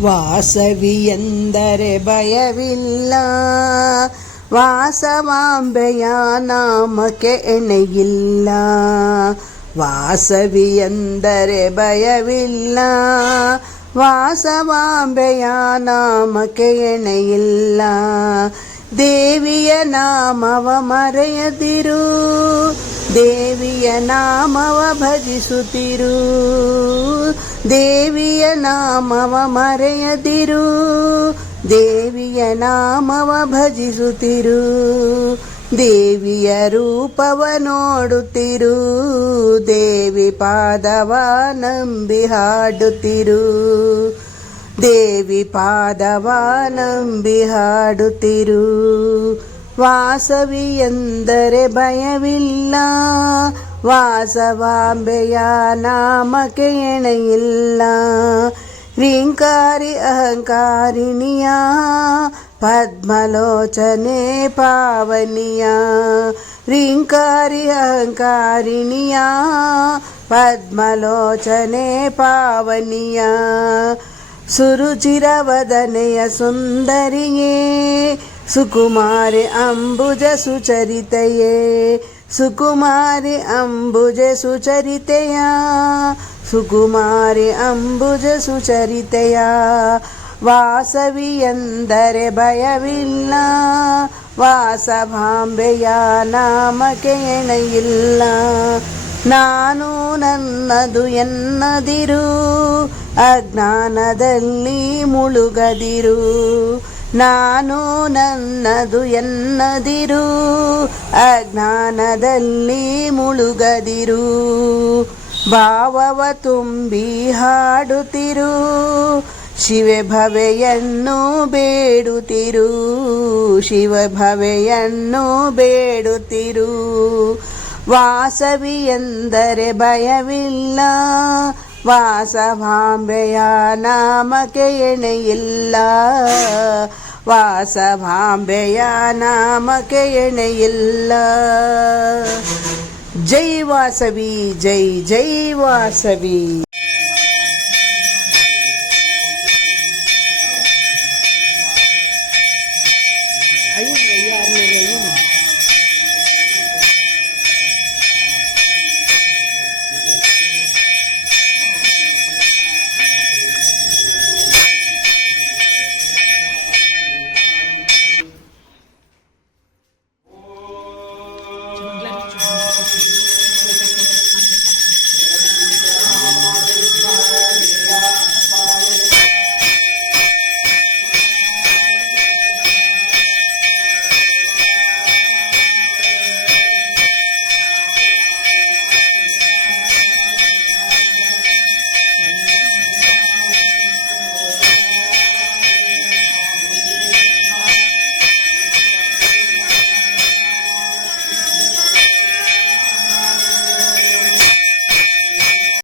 ವಾಸವಿ ಎಂದರೆ ಭಯವಿಲ್ಲ ವಾಸವಾಂಬೆಯ ನಾಮಕ್ಕೆ ಎಣೆಗಿಲ್ಲ ವಾಸವಿ ಎಂದರೆ ಭಯವಿಲ್ಲ ವಾಸವಾಂಬೆಯ ನಾಮಕ್ಕೆ ಎಣೆಯಿಲ್ಲ ದೇವಿಯ ನಾಮವ ಮರೆಯದಿರು ದೇವಿಯ ನಾಮವ ಭಜಿಸುತ್ತಿರು. ದೇವಿಯ ನಾಮವ ಮರೆಯದಿರು. ದೇವಿಯ ನಾಮವ ಭಜಿಸುತ್ತಿರು. ದೇವಿಯ ರೂಪವ ನೋಡುತ್ತಿರು. ದೇವಿ ಪಾದವ ನಂಬಿ ಹಾಡುತ್ತಿರು. ದೇವಿ ಪಾದವ ನಂಬಿ ಹಾಡುತ್ತಿರು. ವಾಸವಿ ಎಂದರೆ ಭಯವಿಲ್ಲ ವಾಸವಾಂಬೆಯ ನಾಮಕ್ಕೆ ಎಣೆಯಿಲ್ಲ ರೀಂಕಾರಿ ಅಹಂಕಾರಿಣಿಯ ಪದ್ಮಲೋಚನೆ ಪಾವನಿಯ ರೀಂಕಾರಿ ಅಹಂಕಾರಿಣಿಯ ಪದ್ಮಲೋಚನೆ ಪಾವನಿಯ ಸುರುಚಿರವದನೆಯ ಸುಂದರಿಯೇ, ಸುಕುಮಾರಿ ಅಂಬುಜ ಸುಚರಿತೆಯೇ, ಸುಕುಮಾರಿ ಅಂಬುಜ ಸುಚರಿತೆಯ, ಸುಕುಮಾರಿ ಅಂಬುಜ ಸುಚರಿತೆಯ ವಾಸವಿ ಎಂದರೆ ಭಯವಿಲ್ಲ, ವಾಸಭಾಂಬೆಯ ನಾಮಕ್ಕೆ ಎಣೆಯಿಲ್ಲ. ನಾನು ನನ್ನದು ಎನ್ನದಿರು, ಅಜ್ಞಾನದಲ್ಲಿ ಮುಳುಗದಿರು. ನಾನು ನನ್ನದು ಎನ್ನದಿರು, ಅಜ್ಞಾನದಲ್ಲಿ ಮುಳುಗದಿರು. ಭಾವವ ತುಂಬಿ ಹಾಡುತ್ತಿರು, ಶಿವೆ ಭವೆಯನ್ನು ಬೇಡುತ್ತಿರು. ಶಿವ ಭವೆಯನ್ನು ಬೇಡುತ್ತಿರು. ವಾಸವಿ ಎಂದರೆ ಭಯವಿಲ್ಲ. ವಾಸಭಾಂಬೆಯ ನಾಮಕ್ಕೆ ಎಣೆಯಿಲ್ಲ. ವಾಸಭಾಂಬೆಯ ನಾಮಕ್ಕೆ ಎಣೆಯಿಲ್ಲ. ಜೈ ವಾಸವಿ ಜೈ ಜೈ ವಾಸವಿ.